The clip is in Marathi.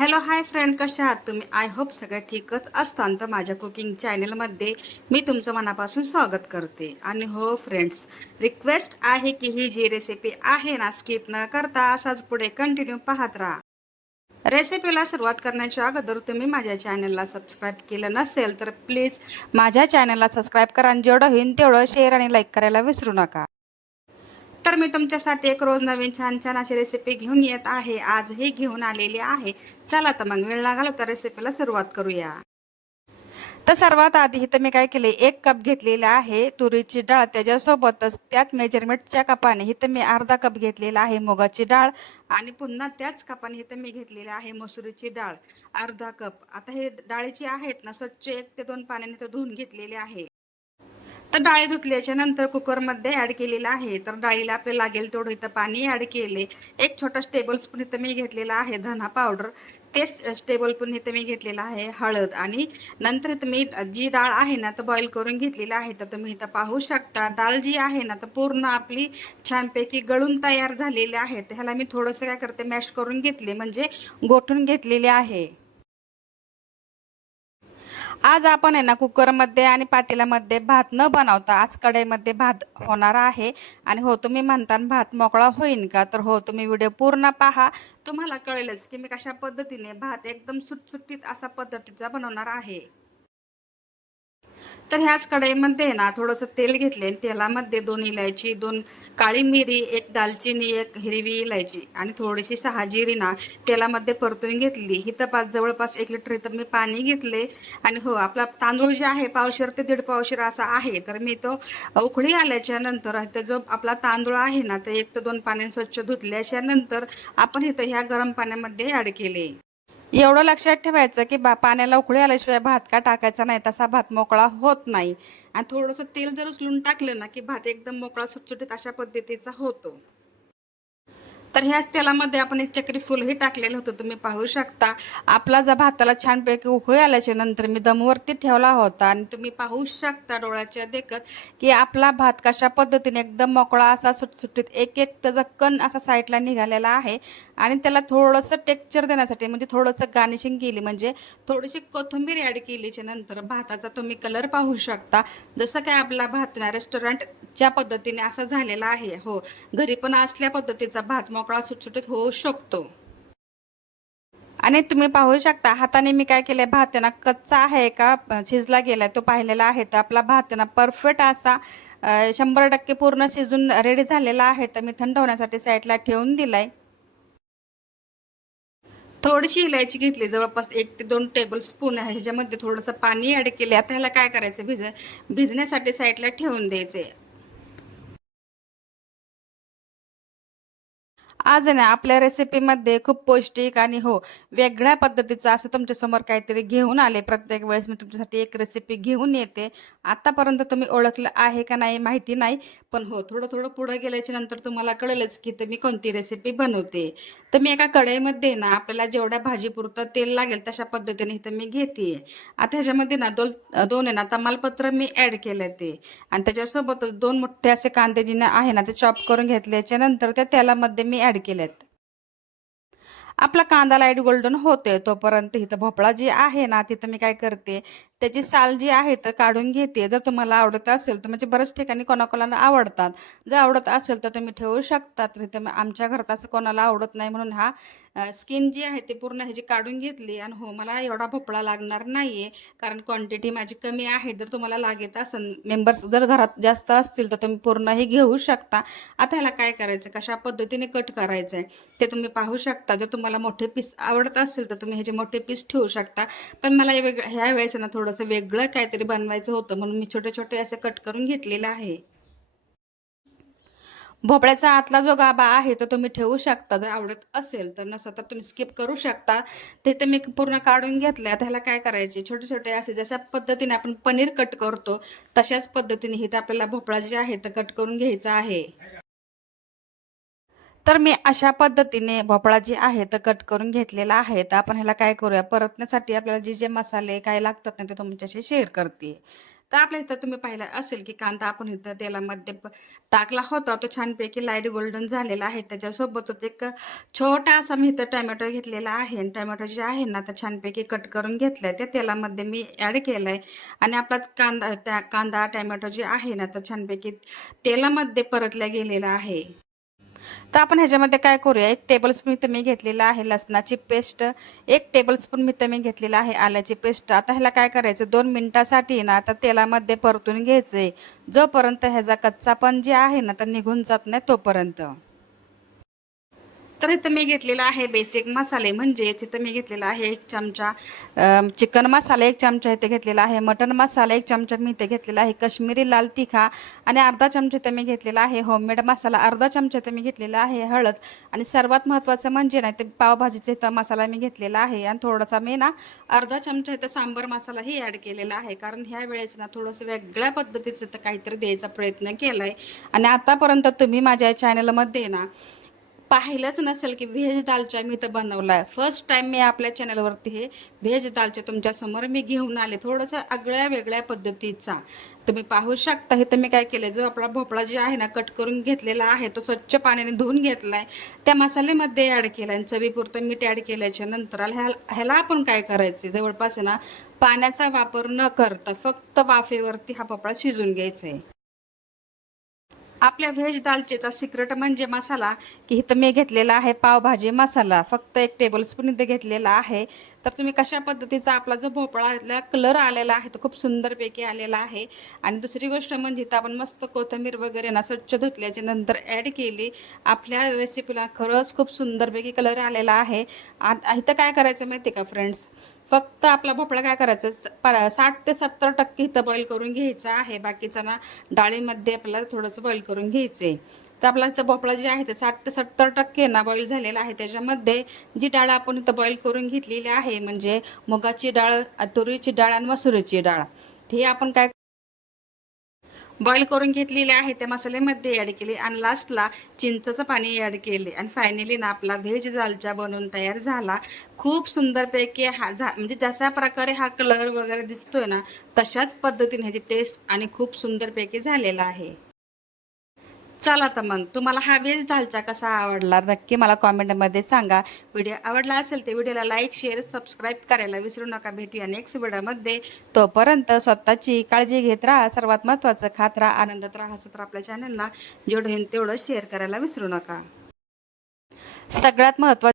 हॅलो हाय फ्रेंड, कशा आहात तुम्ही? आय होप सगळ्या ठीकच असताल. तर माझ्या कुकिंग चॅनलमध्ये मी तुमचं मनापासून स्वागत करते. आणि हो फ्रेंड्स, रिक्वेस्ट आहे की ही जी रेसिपी आहे ना, स्किप न करता असाच पुढे कंटिन्यू पाहत राहा. रेसिपीला सुरुवात करण्याच्या अगोदर तुम्ही माझ्या चॅनलला सबस्क्राईब केलं नसेल तर प्लीज माझ्या चॅनलला सबस्क्राईब करा आणि जेवढं होईल तेवढं शेअर आणि लाईक करायला विसरू नका. तर मी तुमच्यासाठी एक रोज नवीन छान छान अशी रेसिपी घेऊन येत आहे. आजही घेऊन आलेली आहे. चला तर मग वेळ लागला तर रेसिपीला सुरुवात करूया. तर सर्वात आधी इथं मी काय केले, 1 कप घेतलेला आहे तुरीची डाळ. त्याच्यासोबतच त्याच मेजरमेंटच्या कपाने इथं मी अर्धा कप घेतलेला आहे मुगाची डाळ आणि पुन्हा त्याच कपाने इथं मी घेतलेली आहे मसुरीची डाळ अर्धा कप. आता हे डाळीची आहेत ना, स्वच्छ 1 ते 2 पाण्याने तर धुवून घेतलेले आहे. तर डाळी धुतल्याच्या नंतर कुकरमध्ये ॲड केलेलं आहे. तर डाळीला आपल्याला लागेल तेवढं इथं पाणी ॲड केले. 1 छोटा टेबल स्पून इथं मी घेतलेला आहे धना पावडर. तेच टेबल स्पून इथं मी घेतलेला आहे हळद. आणि नंतर इथं मी जी डाळ आहे ना तर बॉईल करून घेतलेली आहे. तर तुम्ही इथं पाहू शकता डाळ जी आहे ना तर पूर्ण आपली छानपैकी गळून तयार झालेली आहे. तर ह्याला मी थोडंसं काय करते, मॅश करून घेतले, म्हणजे गोठून घेतलेले आहे. आज आपण आहे ना कुकरमध्ये आणि पातेल्यामध्ये भात न बनवता आज कढईमध्ये भात होणार आहे. आणि हो, तुम्ही म्हणता भात मोकळा होईल का? तर हो, तुम्ही व्हिडिओ पूर्ण पहा, तुम्हाला कळेलच की मी कशा पद्धतीने भात एकदम सुटसुटीत असा पद्धतीचा बनवणार आहे. तर ह्याच कढईमध्ये ना थोडंसं तेल घेतले. तेलामध्ये 2 इलायची, 2 काळी मिरी, 1 दालचिनी, 1 हिरवी इलायची आणि थोडीशी 6 जिरी ना तेलामध्ये परतून घेतली. इथं जवळपास 1 लिटर इथं मी पाणी घेतले. आणि हो, आपला तांदूळ जे आहे पावशेर ते दीड पावशेर असा आहे. तर मी तो उकळी आल्याच्या नंतर तो जो आपला तांदूळ आहे ना ते 1 ते 2 पाण्याने स्वच्छ धुतल्याच्या नंतर आपण इथं ह्या गरम पाण्यामध्ये ॲड केले. एवढं लक्षात ठेवायचं की पाण्याला उकळी आल्याशिवाय भात का टाकायचा नाही, तसा भात मोकळा होत नाही. आणि थोडंसं तेल जर उचलून टाकलं ना की भात एकदम मोकळा सुटसुटीत अशा पद्धतीचा होतो. तर ह्याच तेलामध्ये आपण एक चक्री फुलही टाकलेलं होतं, तुम्ही पाहू शकता. आपला जर भाताला छानपैकी उकळी आल्याच्या नंतर मी दमवरती ठेवला होता आणि तुम्ही पाहू शकता डोळ्याच्या देखत की आपला भात कशा पद्धतीने एकदम मोकळा असा सुटसुटीत एक एक त्याचा कण असा साईडला निघालेला आहे. आणि त्याला थोडंसं टेक्स्चर देण्यासाठी म्हणजे थोडंसं गार्निशिंग केली, म्हणजे थोडीशी कोथिंबीर ॲड केल्याच्या नंतर भाताचा तुम्ही कलर पाहू शकता. जसं काय आपला भात ना रेस्टॉरंटच्या पद्धतीने असा झालेला आहे. हो, घरी पण असल्या पद्धतीचा भात मोकळा सुटसुटीत होऊ शकतो. आणि तुम्ही पाहू शकता हाताने मी काय केलंय, भात आहे ना कच्चा आहे का शिजला गेलाय तो पाहिलेला आहे. तर आपला भात आहे ना परफेक्ट असा 100% पूर्ण शिजून रेडी झालेला आहे. तर मी थंड होण्यासाठी साईडला ठेवून दिलाय. थोडीशी इलायची घेतली, जवळपास 1 ते 2 टेबल स्पून आहे. ह्याच्यामध्ये थोडंसं पाणी ॲड केले. आता ह्याला काय करायचं, भिजण्यासाठी साईडला ठेवून द्यायचे. आज आहे ना आपल्या रेसिपीमध्ये खूप पौष्टिक आणि हो वेगळ्या पद्धतीचं असं तुमच्यासमोर काहीतरी घेऊन आले. प्रत्येक वेळेस मी तुमच्यासाठी एक रेसिपी घेऊन येते. आतापर्यंत तुम्ही ओळखलं आहे का नाही माहिती नाही, पण हो थोडं थोडं पुढं गेल्याच्या नंतर तुम्हाला कळेलच की मी कोणती रेसिपी बनवते. तर मी एका कढईमध्ये ना आपल्याला जेवढ्या भाजीपुरतं तेल लागेल तशा पद्धतीने इथं मी घेते. आता ह्याच्यामध्ये ना दोन आहे ना तमालपत्र मी ॲड केले ते. आणि त्याच्यासोबतच 2 मोठे असे कांदे जे आहे ना ते चॉप करून घेतल्याच्या नंतर त्या तेलामध्ये मी ॲड केलेत. आपला कांदा लाईट गोल्डन होते तोपर्यंत इथं भोपळा जी आहे ना तिथं मी काय करते, त्याची साल जी आहे तर काढून घेते. जर तुम्हाला आवडत असेल तर, म्हणजे बऱ्याच ठिकाणी कोणाकोणाला आवडतात, जर आवडत असेल तर तुम्ही ठेवू शकता. तर इथं आमच्या घरात असं कोणाला आवडत नाही म्हणून हा स्किन जी आहे ती पूर्ण ह्याची काढून घेतली. आणि हो, मला एवढा भोपळा लागणार नाहीये कारण क्वांटिटी माझी कमी आहे. जर तुम्हाला लागत असेल, मेंबर्स जर घरात जास्त असतील तर तुम्ही पूर्णही घेऊ शकता. आता ह्याला काय करायचं, कशा पद्धतीने कट करायचं आहे ते तुम्ही पाहू शकता. जर तुम्हाला मोठे पीस आवडत असेल तर तुम्ही ह्याचे मोठे पीस ठेवू शकता. पण मला ह्या वेळेस ना थोडंसं वेगळं काहीतरी बनवायचं होतं म्हणून मी छोटे छोटे असे कट करून घेतलेलं आहे. भोपळ्याचा आतला जो गाभा आहे तो तुम्ही ठेवू शकता जर आवडत असेल तर, नसेल तर तुम्ही स्किप करू शकता. ते तर मी पूर्ण काढून घेतलं. आता ह्याला काय करायचे, छोटे छोटे असे जशा पद्धतीने आपण पनीर कट करतो तशाच पद्धतीने हे आपल्याला भोपळा जे आहे तर कट करून घ्यायचा आहे. तर मी अशा पद्धतीने भोपळा जी आहे तर कट करून घेतलेला आहे. तर आपण ह्याला काय करूया, परतण्यासाठी आपल्याला जे जे मसाले काय लागतात ना ते तुमच्याशी शेअर करते. तर आपल्या इथं तुम्ही पाहिलं असेल की कांदा आपण इथं तेलामध्ये टाकला होता, तो छानपैकी लाईट गोल्डन झालेला आहे. त्याच्यासोबतच एक छोटा असा मी इथं टोमॅटो घेतलेला आहे आणि टोमॅटो जे आहे ना तर छानपैकी कट करून घेतलाय, त्या तेलामध्ये मी ॲड केलाय. आणि आपला कांदा टोमॅटो जे आहे ना तर छानपैकी तेलामध्ये परतल्या गेलेला आहे. तर आपण ह्याच्यामध्ये काय करूया, 1 टेबलस्पून इथं मी घेतलेला आहे लसणाची पेस्ट, 1 टेबलस्पून इथं मी घेतलेला आहे आल्याची पेस्ट. आता ह्याला काय करायचं, 2 मिनिटासाठी ना आता तेलामध्ये परतून घ्यायचंय, जोपर्यंत ह्याचा कच्चापण जे आहे ना तर निघून जात नाही तोपर्यंत. तर इथं मी घेतलेला आहे बेसिक मसाले, म्हणजे इथं मी घेतलेला आहे 1 चमचा चिकन मसाला, 1 चमचा इथे घेतलेला आहे मटन मसाला, 1 चमचा मी इथे घेतलेला आहे कश्मीरी लाल तिखा आणि अर्धा चमचा इथे मी घेतलेला आहे होममेड मसाला, अर्धा चमचा इथे मी घेतलेला आहे हळद आणि सर्वात महत्त्वाचं म्हणजे ना ते पावभाजीचा इथं मसाला मी घेतलेला आहे आणि थोडासा मी ना अर्धा चमचा इथं सांबर मसालाही ॲड केलेला आहे. कारण ह्या वेळेस ना थोडंसं वेगळ्या पद्धतीचं इथं काहीतरी द्यायचा प्रयत्न केला आहे. आणि आतापर्यंत तुम्ही माझ्या चॅनलमध्ये ना पाहिलंच नसेल की व्हेज दालचा मी इथं बनवला आहे. फर्स्ट टाईम मी आपल्या चॅनलवरती हे व्हेज दालचा तुमच्यासमोर मी घेऊन आले, थोडंसं आगळ्या वेगळ्या पद्धतीचा. तुम्ही पाहू शकता इथं मी काय केलं, जो आपला भोपळा जे आहे ना कट करून घेतलेला आहे तो स्वच्छ पाण्याने धुवून घेतला आहे, त्या मसाल्यामध्ये ॲड केला आणि चवीपुरतं मीठ ॲड केल्याच्या नंतर ह्याला आपण काय करायचं, जवळपास ना पाण्याचा वापर न करता फक्त वाफेवरती हा भोपळा शिजून घ्यायचा आहे. आपल्या व्हेज दालचेचा सिक्रेट म्हणजे मसाला, की इथं मी घेतलेला आहे पावभाजी मसाला, फक्त 1 टेबलस्पून इथे घेतलेला आहे. तर तुम्ही कशा पद्धतीचा आपला जो भोपळाला कलर आलेला आहे तो खूप सुंदरपैकी आलेला आहे. आणि दुसरी गोष्ट म्हणजे इथं आपण मस्त कोथिंबीर वगैरे ना स्वच्छ धुतल्याच्या नंतर ॲड केली. आपल्या रेसिपीला खरंच खूप सुंदरपैकी कलर आलेला आहे. इथं काय करायचं माहिती आहे का फ्रेंड्स, फक्त आपला भोपळा काय करायचं 60 ते 70% इथं बॉईल करून घ्यायचा आहे. बाकीचा ना डाळीमध्ये आपल्याला थोडंसं बॉईल करून घ्यायचं आहे. तर आपला इथं भोपळा जे आहे ते 60 ते 70% ना बॉईल झालेला आहे. त्याच्यामध्ये जी डाळ आपण इथं बॉईल करून घेतलेली आहे, म्हणजे मुगाची डाळ, तुरीची डाळ आणि मसुरीची डाळ, हे आपण काय बॉईल करून घेतलेले आहे त्या मसाल्यामध्ये ॲड केले आणि लास्टला चिंचेचं पाणी ॲड केले आणि फायनली ना आपला व्हेज दालचा बनवून तयार झाला. खूप सुंदरपैकी म्हणजे जशा प्रकारे हा कलर वगैरे दिसतोय ना तशाच पद्धतीने ह्याची टेस्ट आणि खूप सुंदरपैकी झालेला आहे. चला तर मग तुम्हाला हा व्हेज दालचा कसा आवडला नक्की मला कॉमेंटमध्ये सांगा. व्हिडिओ आवडला असेल तर व्हिडिओला लाईक शेअर सबस्क्राईब करायला विसरू नका. भेटूया नेक्स्ट व्हिडिओमध्ये. तोपर्यंत स्वतःची काळजी घेत राहा. सर्वात महत्त्वाचं खात राहा, आनंदात राहा. तर आपल्या चॅनलला जेवढं होईल तेवढं शेअर करायला विसरू नका. सगळ्यात महत्त्वाचं